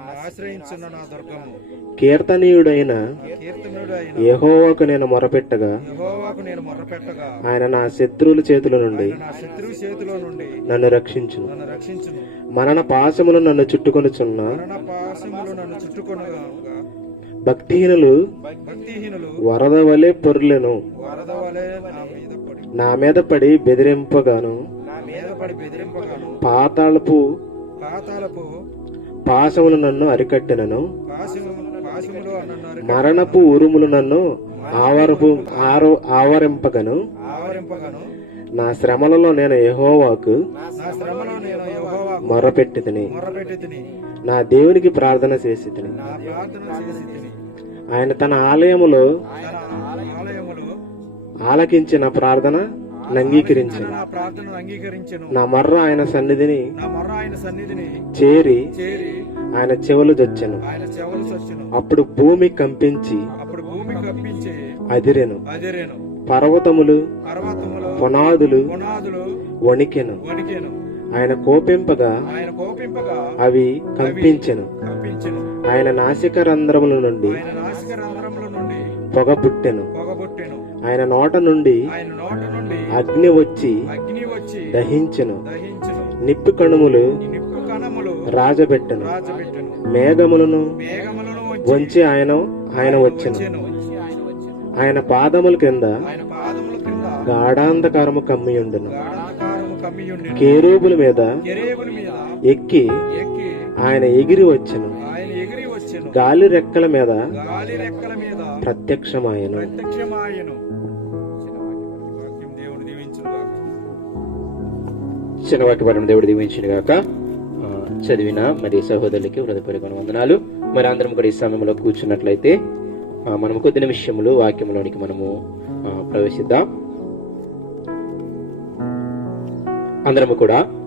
ఆశ్రయించున్న నా దుర్గము. కీర్తనీయుడైన యెహోవాకు నేను మొరపెట్టగా ఆయన నా శత్రువుల చేతుల నుండి నన్ను రక్షించును. మరణ పాశములు నన్ను చుట్టుకొనుచున్న భక్తిహీనులు వరద వలె పొర్లెను. నా మీద పడి బెదిరింపగాను పాతాళపు పాశములు నన్ను అరికట్టెనను. మరణపు ఉరుములు నన్ను ఆవరింపగను. నా శ్రమలలో నేను యెహోవాకు మొరపెట్టితిని. నా దేవునికి ప్రార్థన చేసితిని. ఆయన తన ఆలయములో ఆలకించిన ప్రార్థన అంగీకరించను. నా మొర్ర ఆయన సన్నిధిని చేరి ఆయన చెవులు జొచ్చెను. అప్పుడు భూమి కంపించి అదిరెను. పర్వతములు పునాదులు వణికెను. ఆయన కోపింపగా అవి కంపించెను. ఆయన నాసిక రంధ్రముల నుండి పొగ పుట్టెను. ఆయన నోట నుండి అగ్ని వచ్చి దహించెను. నిప్పు కణములు రాజబెట్టెను. మేఘములను వంచి ఆయన వచ్చెను. ఆయన పాదముల కింద గాఢాంధకారము కమ్మియుండును. కేరూబుల మీద ఎక్కి ఆయన ఎగిరి వచ్చెను. గాలి రెక్కల మీద ప్రత్యక్షమాయను. చిన్నవాటి వారిని దేవుడు దీవించిన గాక. చదివిన మరి సహోదరులకి హృదయపూర్వక వందనాలు. మరి అందరం కూడా ఈ సమయంలో కూర్చున్నట్లయితే మనము కొద్ది నిమిషములు వాక్యంలోనికి మనము ప్రవేశిద్దాం. అందరము కూడా